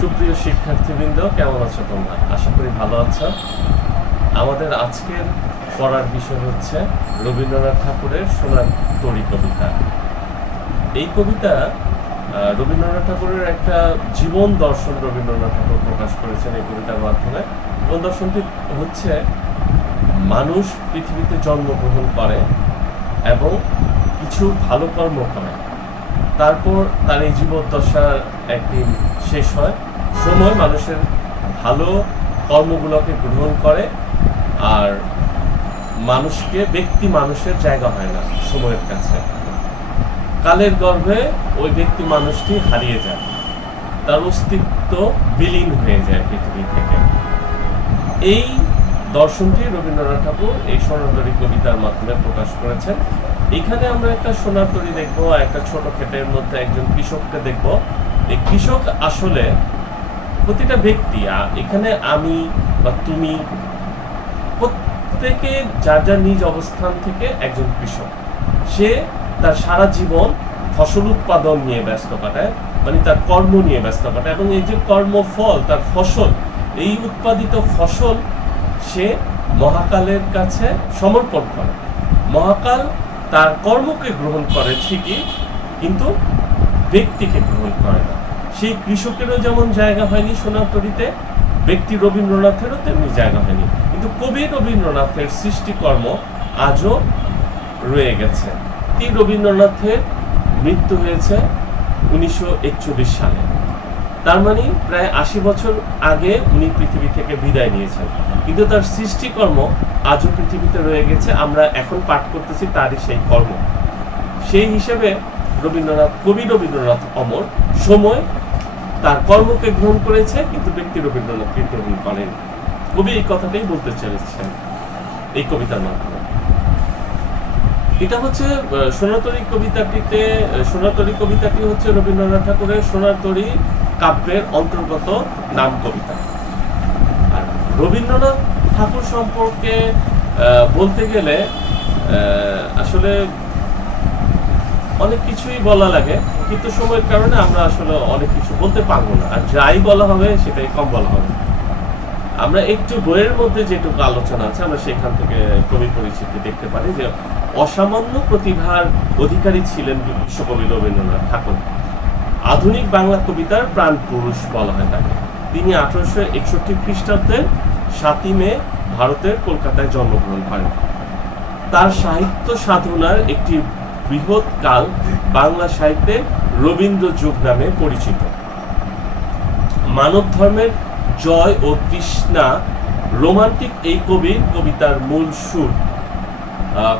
সুপ্রিয় শিক্ষার্থীবৃন্দ, কেমন আছো তোমরা? আশা করি ভালো আছো। আমাদের আজকের পড়ার বিষয় হচ্ছে রবীন্দ্রনাথ ঠাকুরের সোনার তরী কবিতা। এই কবিতা রবীন্দ্রনাথ ঠাকুরের একটা জীবন দর্শন রবীন্দ্রনাথ ঠাকুর প্রকাশ করেছেন এই কবিতার মাধ্যমে। জীবন দর্শনটি হচ্ছে মানুষ পৃথিবীতে জন্মগ্রহণ করে এবং কিছু ভালো কর্ম করে, তারপর তার এই জীবদ্দশা একদিন শেষ হয়। সময় মানুষের ভালো কর্মগুলোকে গ্রহণ করে, আর ব্যক্তি মানুষের জায়গা হয় না সময়ের কাছে। কালের গর্ভে ওই ব্যক্তি মানুষটি হারিয়ে যায়, তার অস্তিত্ব বিলীন হয়ে যায় পৃথিবী থেকে। এই দর্শনটি রবীন্দ্রনাথ ঠাকুর এই সোনার তরী কবিতার মাধ্যমে প্রকাশ করেছেন। এখানে আমরা একটা সোনার তরী দেখবো, একটা ছোট ক্ষেতের মধ্যে একজন কৃষককে দেখব। এই কৃষক আসলে প্রতিটা ব্যক্তি, এখানে আমি বা তুমি, প্রত্যেকে যার যার নিজ অবস্থান থেকে একজন কৃষক। সে তার সারা জীবন ফসল উৎপাদন নিয়ে ব্যস্ত কাটায়, মানে তার কর্ম নিয়ে ব্যস্ত কাটায়, এবং এই যে কর্মফল, তার ফসল, এই উৎপাদিত ফসল সে মহাকালের কাছে সমর্পণ করে। মহাকাল তার কর্মকে গ্রহণ করে ঠিকই, কিন্তু ব্যক্তিকে গ্রহণ করে না। সেই কৃষকেরও যেমন জায়গা হয়নি সোনার তরীতে, ব্যক্তি রবীন্দ্রনাথেরও তেমনি জায়গা হয়নি, কিন্তু কবি রবীন্দ্রনাথের সৃষ্টিকর্ম আজও রয়ে গেছে। রবীন্দ্রনাথের মৃত্যু হয়েছে 1941 সালে, তার মানে প্রায় 80 বছর আগে উনি পৃথিবী থেকে বিদায় নিয়েছেন, কিন্তু তার সৃষ্টিকর্ম আজও পৃথিবীতে রয়ে গেছে। আমরা এখন পাঠ করতেছি তারই সেই কর্ম। সেই হিসেবে কবি রবীন্দ্রনাথ অমর। সময় তার কর্মকে গ্রহণ করেছে, কিন্তু ব্যক্তি রবীন্দ্রনাথকে গ্রহণ করেন। কবি এই কথাটাই বলতে চেয়েছেন এই কবিতার মাধ্যমে। এটা হচ্ছে সোনার তরী কবিতাটিতে। সোনার তরী কবিতাটি হচ্ছে রবীন্দ্রনাথ ঠাকুরের সোনার তরী কাব্যের অন্তর্গত নাম কবিতা। আর রবীন্দ্রনাথ ঠাকুর সম্পর্কে বলতে গেলে আসলে অনেক কিছুই বলা লাগে, কিন্তু সময়ের কারণে আমরা আসলে অনেক কিছু বলতে পারবো না, আর যাই বলা হবে সেটাই কম বলা হবে। আমরা একটু বইয়ের মধ্যে যেটুকু আলোচনা আছে আমরা সেখান থেকে কবি পরিচিতি দেখতে পারি যে অসামান্য প্রতিভার অধিকারী ছিলেন বিশ্বকবি রবীন্দ্রনাথ ঠাকুর। আধুনিক বাংলা কবিতার প্রাণ পুরুষ বলা হয় তাকে। তিনি 1861 খ্রিস্টাব্দের 7 মে ভারতের কলকাতায় জন্মগ্রহণ করেন। তার সাহিত্য সাধনার একটি বৃহৎ কাল বাংলা সাহিত্যে রবীন্দ্র যুগ নামে পরিচিত। মানব ধর্মের জয় ও তৃষ্ণা রোমান্টিক এই কবির কবিতার মূল সুর।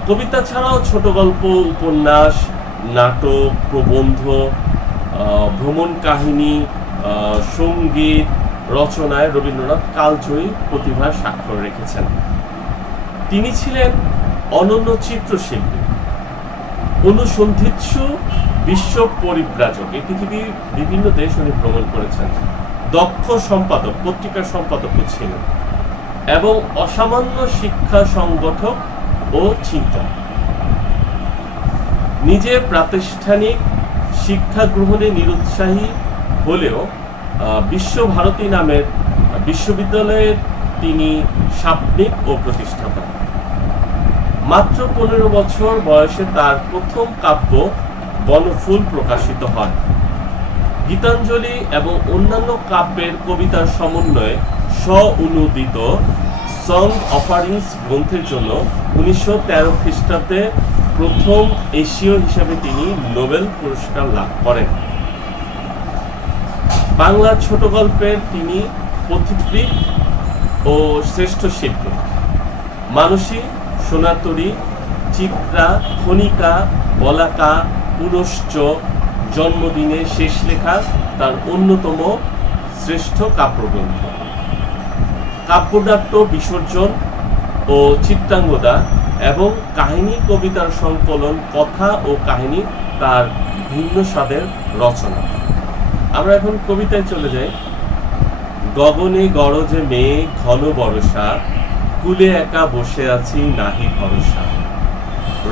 কবিতা ছাড়াও ছোট গল্প, উপন্যাস, নাটক, প্রবন্ধ, ভ্রমণ কাহিনী, সঙ্গীত রচনায় রবীন্দ্রনাথ কালজয়ী প্রতিভার স্বাক্ষর রেখেছেন। তিনি ছিলেন অনন্য চিত্রশিল্পী, অনুসন্ধিৎসু, বিশ্ব পরিব্রাজক। এই পৃথিবীর বিভিন্ন দেশ উনি ভ্রমণ করেছেন। দক্ষ সম্পাদক, পত্রিকার সম্পাদকও ছিলেন, এবং অসামান্য শিক্ষা সংগঠক ও চিন্তক। নিজে প্রাতিষ্ঠানিক শিক্ষা গ্রহণে নিরুৎসাহী হলেও বিশ্বভারতী নামের বিশ্ববিদ্যালয়ের তিনি সাপ্নিক ও প্রতিষ্ঠাতা। মাত্র 15 বছর বয়সে তার প্রথম কাব্য বনফুল প্রকাশিত হয়। গীতাঞ্জলি এবং অন্যান্য কাব্যের কবিতার সমন্বয়ে স্ব-অনুদিত সং অফারিংস গ্রন্থের জন্য 1913 খ্রিস্টাব্দে প্রথম এশীয় হিসেবে তিনি নোবেল পুরস্কার লাভ করেন। বাংলা ছোট গল্পের তিনি পথিকৃৎ ও শ্রেষ্ঠ শিল্পী। মানসী, সোনার তরী, চিত্রা, খনিকা, বলাকা, পুরশ্চ, জন্মদিনে শেষ লেখা তার অন্যতম শ্রেষ্ঠ কাব্যগ্রন্থ। কাব্যনাট্য, বিসর্জন ও চিত্রাঙ্গদা এবং কাহিনী কবিতার সংকলন, কথা ও কাহিনী তার ভিন্ন স্বাদের রচনা। আমরা এখন কবিতায় চলে যাই। গগনে গরজে মেঘ ঘন বরষা, কুলে একা বসে আছি নাহি ভরসা।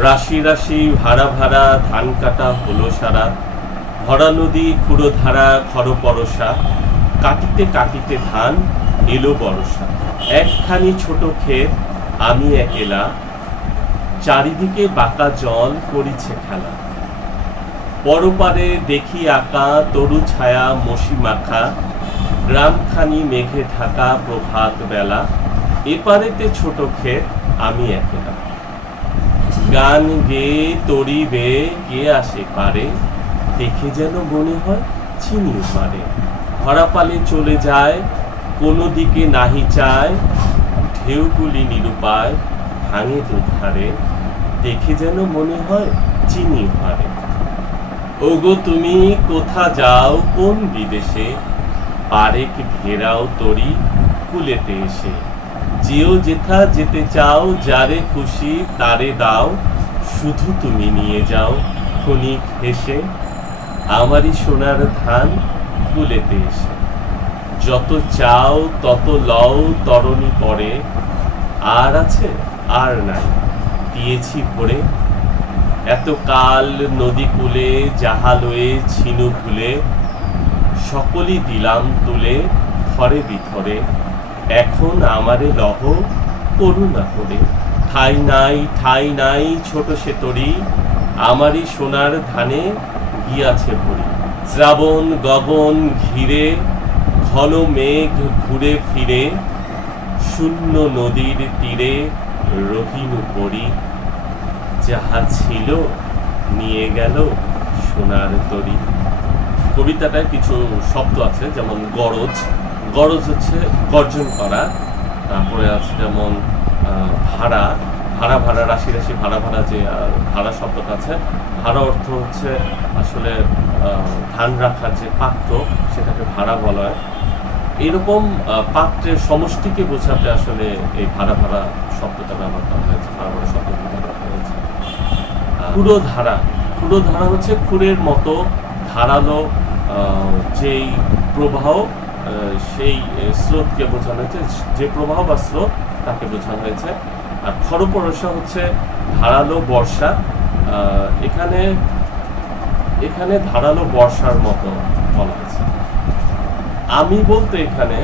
রাশি রাশি ভাড়া ভাড়া ধান কাটা হলো সারা, ভরা নদী ক্ষুরধারা খর পরশা। কাটিতে কাটিতে ধান এলো বর্ষা, একখানি ছোট ক্ষেত আমি একেলা, চারিদিকে বাঁকা জল করিছে খেলা। পরপারে দেখি আঁকা তরু ছায়া মশি মাখা, গ্রামখানি মেঘে ঢাকা প্রভাত বেলা, এপারেতে ছোট ক্ষেত আমি একেলা। গান গেয়ে তরি বেয়ে কে আসে পারে, দেখে যেন মনে হয় চিনি পারে। ধরাপালে চলে যায় কোনো দিকে নাহি চায়, ঢেউগুলি নিরুপায় ভাঙে দুধারে, দেখে যেন মনে হয় চিনি পারে। ওগো তুমি কোথা যাও কোন বিদেশে, পারেক ঘেরাও তরি কুলেতে এসে। যেও যেথা যেতে চাও, যারে খুশি তারে দাও, শুধু তুমি নিয়ে যাও ক্ষণিক হেসে, আমারই সোনার ধান কুলেতে এসে। যত চাও তত লও তরণী পরে, আর আছে আর নাই দিয়েছি ভরে। এত কাল নদী কূলে যাহা লয়ে ছিনু ভুলে, সকলই দিলাম তুলে থরে বিথরে। এখন আমারে লহ করুণা করে, ঠাই নাই ছোট সে তরি, আমারই সোনার ধানে গিয়াছে ভরি। শ্রাবণ গগন ঘিরে ঘন মেঘ ঘুরে ফিরে, শূন্য নদীর তীরে রহিনু পরি। যাহা ছিল নিয়ে গেল সোনার তরি। কবিতাটায় কিছু শব্দ আছে, যেমন গরজ, গরজ হচ্ছে গর্জন করা। তারপরে আছে যেমন ভাড়া, ভাড়া ভাড়া রাশি রাশি ভাড়া ভাড়া, যে ভাড়া শব্দটা আছে, ভাড়া অর্থ হচ্ছে আসলে ধান রাখার যে পাত্র, সেটাকে ভাড়া বলা হয়। এরকম পাত্রের সমষ্টিকে বোঝাতে আসলে এই ভাড়া ভাড়া শব্দটা ব্যবহার করা হয়েছে, ভাড়া ভাড়া শব্দটা ব্যবহার করা হয়েছে। খুঁড়ো ধারা, খুঁড়ো ধারা হচ্ছে খুঁড়ের মতো ধারালো যেই প্রবাহ, সেই স্রোতকে বোঝানো হয়েছে, যে প্রবাহ বা স্রোত তাকে বোঝানো হয়েছে। আর খরপরশা হচ্ছে ধারালো বর্ষা। এখানে এখানে ধারালো বর্ষার মতো বলা হয়েছে। আমি বলতে এখানে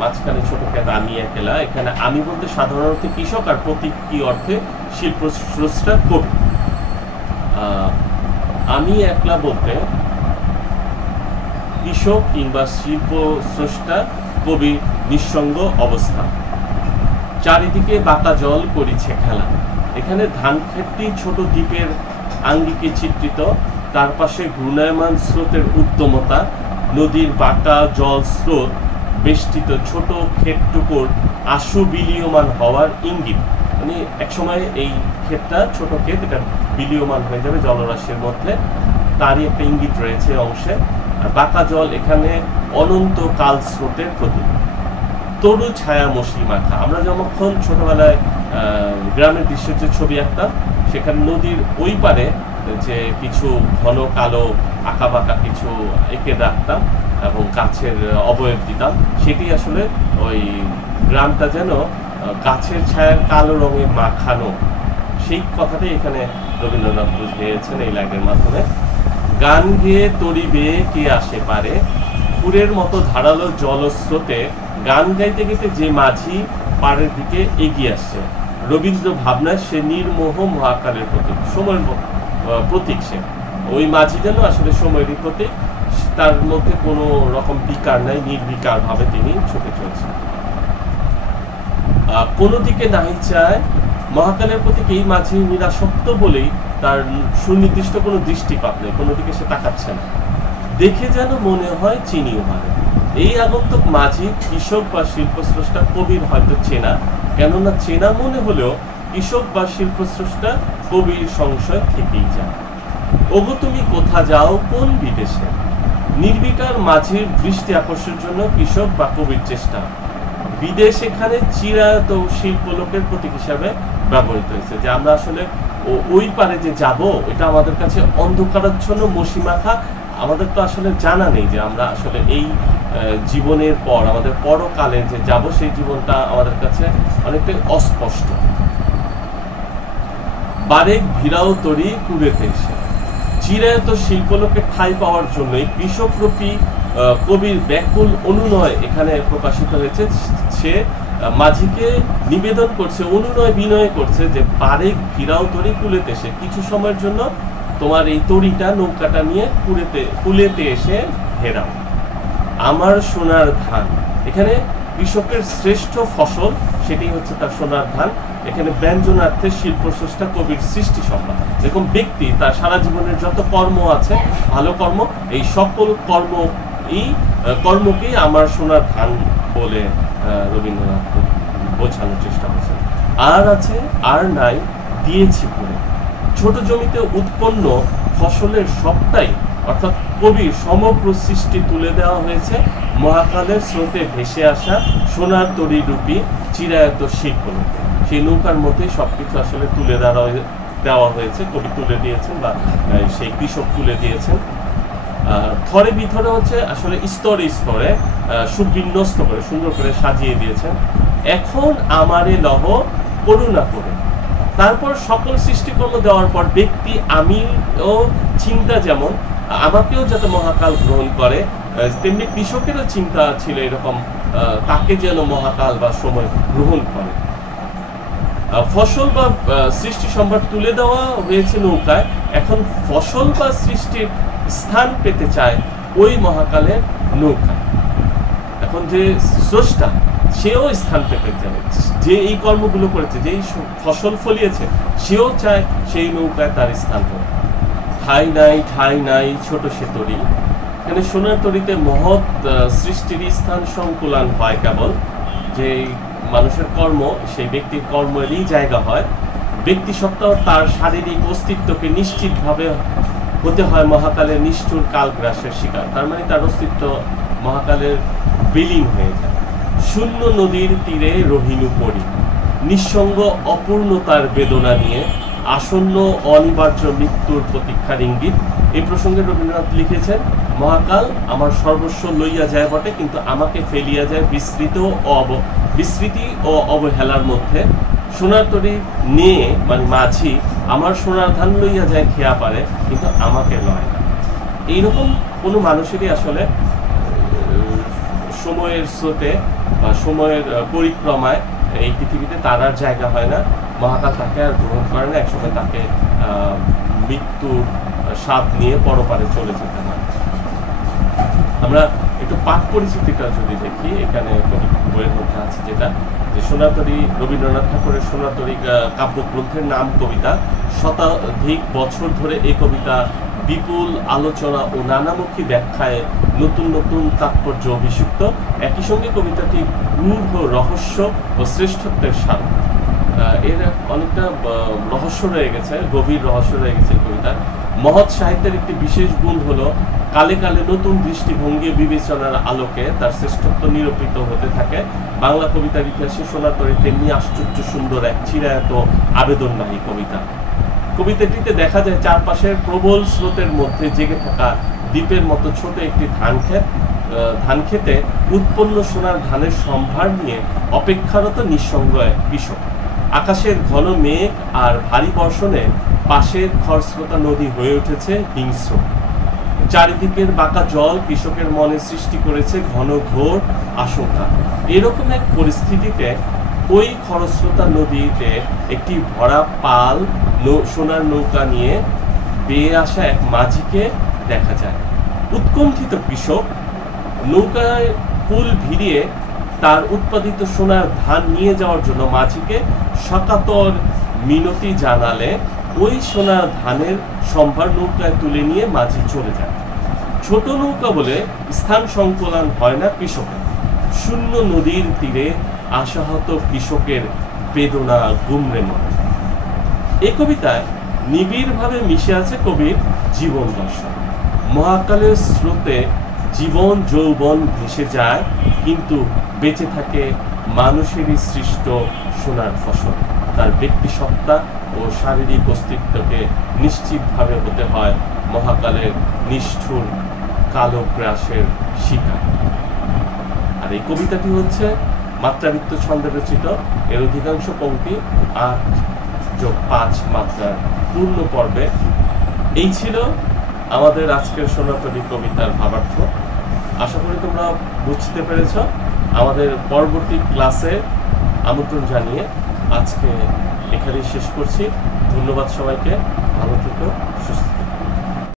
মাঝখানে ছোট ক্ষেত আমি একেলা, এখানে আমি বলতে সাধারণত কৃষক, আর প্রতীক কি অর্থে শিল্প স্রষ্টা কবি। আমি একলা বলতে কৃষক কিংবা শিল্প স্রষ্টা কবি নিঃসঙ্গ অবস্থা। চারিদিকে বাঁকা জল করিছে খেলা, এখানে ধান ক্ষেতটি ছোট দ্বীপের আঙ্গিকে চিত্রিত। তার পাশে ঘূর্ণায়মান স্রোতের উদ্যমতা, নদীর বাঁকা জল স্রোত বেষ্টিত ছোট ক্ষেতটুকুর আশু বিলীয়মান হওয়ার ইঙ্গিত। মানে একসময় এই ক্ষেতটা, ছোট ক্ষেত, এটা বিলীয়মান হয়ে যাবে জলরাশির মধ্যে, তারই একটা ইঙ্গিত রয়েছে অংশে। আর বাঁকা জল এখানে অনন্ত কাল স্রোতের প্রতীক। তরু ছায়া মশি মাখা, আমরা যখন ছোটবেলায় গ্রামের দৃশ্যের যে ছবি আঁকতাম, সেখানে নদীর ওই পারে যে কিছু ঘন কালো আঁকা বাঁকা কিছু এঁকে রাখতাম এবং গাছের অবয়ব দিতাম, সেটি আসলে ওই গ্রামটা যেন গাছের ছায়ার কালো রঙে মাখানো, সেই কথাটাই এখানে রবীন্দ্রনাথ বুঝিয়েছেন এই লাইনের মাধ্যমে। গান গেয়ে তরি বেয়ে কে আসে পারে, পুরের মতো ধারালো জলস্রোতে গান গাইতে গাইতে যে মাঝি পাড়ের দিকে এগিয়ে আসছে। রবীন্দ্র ভাবনায় সে নির্মোহ মহাকালের প্রতীক, সময়ের প্রতীক। সে ওই মাঝি যেন আসলে সময়েরই প্রতীক, তার মধ্যে কোনো রকম বিকার নাই, নির্বিকার ভাবে তিনি ছুটে চলছেন। কোনো দিকে নাহি চায়, মহাকালের প্রতীক এই মাঝি নিরাসক্ত বলেই তার সুনির্দিষ্ট কোনো দৃষ্টিপাত নেই, কোনো দিকে সে তাকাচ্ছে না, দেখে যেন মনে হয় চিনি হয়। এই আগন্তুক মাঝি কৃষক বা শিল্পস্রষ্টা কবির হয়তো চেনা, কেননা চেনা মনে হলেও কৃষক বা শিল্পস্রষ্টা কবির সংশয় থেকেই যায়। ওগো তুমি কোথা যাও কোন বিদেশে, নির্বিকার মাঝির দৃষ্টি আকর্ষণের জন্য কৃষক বা কবির চেষ্টা। বিদেশ এখানে চিরায়ত শিল্প লোকের প্রতীক হিসাবে ব্যবহৃত হয়েছে, যে আমরা আসলে ওই পারে যে যাব, এটা আমাদের কাছে অন্ধকারাচ্ছন্ন মসিমাখা। আমাদের তো আসলে জানা নেই যে আমরা আসলে এই জীবনের পর, আমাদের পরকালে যে যাব, সেই জীবনটা আমাদের কাছে অনেকটাই অস্পষ্ট। বারেক ভিড়াও তরি কুড়েতে এসে, চিরায়ত শিল্পলোকে ঠাঁই পাওয়ার জন্যই কৃষকরূপী কবির ব্যাকুল অনুনয় এখানে প্রকাশিত হয়েছে। সে মাঝিকে নিবেদন করছে, অনুনয় বিনয় করছে যে পারে ঘিরাও তরি কুলেতে এসে, কিছু সময়ের জন্য তোমার এই তরিটা নৌকাটা নিয়ে কুলেতে এসে ঘেরাও আমার সোনার ধান। এখানে কৃষকের শ্রেষ্ঠ ফসল সেটি হচ্ছে তার সোনার ধান। এখানে ব্যঞ্জনার্থে শিল্পস্রষ্টা কবির সৃষ্টি সম্ভব। এরকম ব্যক্তি তার সারা জীবনের যত কর্ম আছে, ভালো কর্ম, এই সকল কর্মকেই আমার সোনার ধান বলে রবীন্দ্রনাথ বোঝানোর চেষ্টা করছেন। আর আছে আর নাই দিয়েছি করে, ছোট জমিতে উৎপন্ন ফসলের সবটাই অর্থাৎ কবির সমগ্র সৃষ্টি তুলে দেওয়া হয়েছে মহাকালের স্রোতে ভেসে আসা সোনার তরী রূপী চিরায়ত শিল্পরূপে। সেই নৌকার মধ্যে সবকিছু আসলে তুলে দেওয়া হয়েছে, কবি তুলে দিয়েছেন বা সেই কৃষক তুলে দিয়েছেন। থরে বিথরে হচ্ছে আসলে স্তরে স্তরে সুবিন্যস্ত করে সুন্দর করে সাজিয়ে দিয়েছেন। এখন আমারে লহ করুণা করে, তারপর সকল সৃষ্টিকর্ম দেওয়ার পর ব্যক্তি আমি ও চিন্তা যেমন আমাকেও যাতে মহাকাল গ্রহণ করে, তেমনি কৃষকেরও চিন্তা ছিল এরকম তাকে যেন মহাকাল বা সময় গ্রহণ করে। ফসল বা সৃষ্টি সম্ভার তুলে দেওয়া হয়েছে নৌকায়, এখন ফসল বা সৃষ্টির স্থান পেতে চায় ওই মহাকালের নৌকা। এখন যে স্রষ্টা সেও স্থান পেতে চায়, যে এই কর্মগুলো করেছে, যে এই ফসল ফলিয়েছে, সেও চায় সেই নৌকায় তার স্থান হোক। ঠাই নাই ছোট সে তরী, এখানে সোনার তরীতে মহৎ সৃষ্টির স্থান সংকুলান হয় কেবল, যে মানুষের কর্ম সেই ব্যক্তির কর্মেরই জায়গা হয়। ব্যক্তি সত্তা তার শারীরিক অস্তিত্বকে নিশ্চিতভাবে হতে হয় মহাকালের নিষ্ঠুর কালগ্রাসের শিকার। তার মানে তার অস্তিত্ব মহাকালের বিলীন হয়ে যায়। শূন্য নদীর তীরে রহিনু পড়ি, নিঃসঙ্গ অপূর্ণতার বেদনা নিয়ে আসন্ন অনিবার্য মৃত্যুর প্রতীক্ষার ইঙ্গিত। এই প্রসঙ্গে রবীন্দ্রনাথ লিখেছেন, মহাকাল আমার সর্বস্ব লইয়া যায় বটে, কিন্তু আমাকে ফেলিয়া যায় বিস্মৃতি ও অবহেলার মধ্যে। সোনার তরী নিয়ে মানে মাঝি আমার সোনার ধান লইয়া যায় খেয়া পারে, কিন্তু আমাকে লয় না। এইরকম কোনো মানুষেরই আসলে সময়ের স্রোতে বা সময়ের পরিক্রমায় এই পৃথিবীতে তার আর জায়গা হয় না। মহাকাল তাকে আর গ্রহণ করে না, একসময় তাকে মৃত্যুর স্বাদ নিয়ে পরপারে চলে যেতে হয়। আমরা একটু পাঠ পরিচিতিটা যদি দেখি, এখানে বইয়ের মধ্যে আছে যেটা যে সোনার তরী, রবীন্দ্রনাথ ঠাকুরের সোনার তরী কাব্যগ্রন্থের নাম কবিতা। শতাধিক বছর ধরে এই কবিতা বিপুল আলোচনা ও নানামুখী ব্যাখ্যায় নতুন নতুন তাৎপর্য অভিষিক্ত। একই সঙ্গে কবিতাটি গূঢ় রহস্য ও শ্রেষ্ঠত্বের স্মারক। এর অনেকটা রহস্য রয়ে গেছে, গভীর রহস্য রয়ে গেছে কবিতার। মহৎ সাহিত্যের একটি বিশেষ গুণ হলো কালে কালে নতুন দৃষ্টিভঙ্গি বিবেচনার আলোকে তার শ্রেষ্ঠত্ব নিরূপিত হতে থাকে। বাংলা কবিতার ইতিহাসে সোনার তরী তেমনি আশ্চর্য সুন্দর এক চিরায়ত আবেদনবাহী কবিতা। কবিতাটিতে দেখা যায় চারপাশের প্রবল স্রোতের মধ্যে জেগে থাকা দ্বীপের মতো ছোট একটি ধান খেতে উৎপন্ন সোনার ধানের সম্ভার নিয়ে অপেক্ষারত নিঃসঙ্গ এক কৃষক। আকাশের ঘন মেঘ আর ভারী বর্ষণে পাশের খরস্রোতা নদী হয়ে উঠেছে হিংস্র। চারিদিকের বাঁকা জল কৃষকের মনে সৃষ্টি করেছে ঘন ঘোর আশঙ্কা। এরকম এক পরিস্থিতিতে ওই খরস্রোতা নদীতে একটি ভরা পাল সোনার নৌকা নিয়ে বেয়ে আসা এক মাঝিকে দেখা যায়। উৎকণ্ঠিত কৃষক নৌকায় কুল ভিড়িয়ে তার উৎপাদিত সোনার ধান নিয়ে যাওয়ার জন্য মাঝিকে সকাতর মিনতি জানালে ওই সোনার ধানের সম্ভার নৌকায় তুলে নিয়ে মাঝি চলে যায়। ছোট নৌকা বলে স্থান সংকুলান হয় না কৃষকের। শূন্য নদীর তীরে আশাহত কৃষকের বেদনা গুমরে মনে। এই কবিতায় নিবিড়ভাবে মিশে আছে কবির জীবন দর্শন। মহাকালের স্রোতে জীবন যৌবন ভেসে যায়, কিন্তু বেঁচে থাকে মানুষেরই সৃষ্ট সোনার ফসল। তার ব্যক্তি সত্তা ও শারীরিক অস্তিত্বকে নিশ্চিতভাবে হতে হয় মহাকালের নিষ্ঠুর কালগ্রাসের শিকার। আর এই কবিতাটি হচ্ছে মাত্রাবৃত্ত ছন্দে রচিত। এর অধিকাংশ পংক্তি 8+5 মাত্রার পূর্ণ পর্বে। এই ছিল আমাদের আজকের সোনার তরী কবিতার ভাবার্থ। আশা করি তোমরা বুঝতে পেরেছ। আমাদের পরবর্তী ক্লাসে আমন্ত্রণ জানিয়ে আজকে এখানেই শেষ করছি। ধন্যবাদ সবাইকে। ভালো থেকো, সুস্থ থেকো।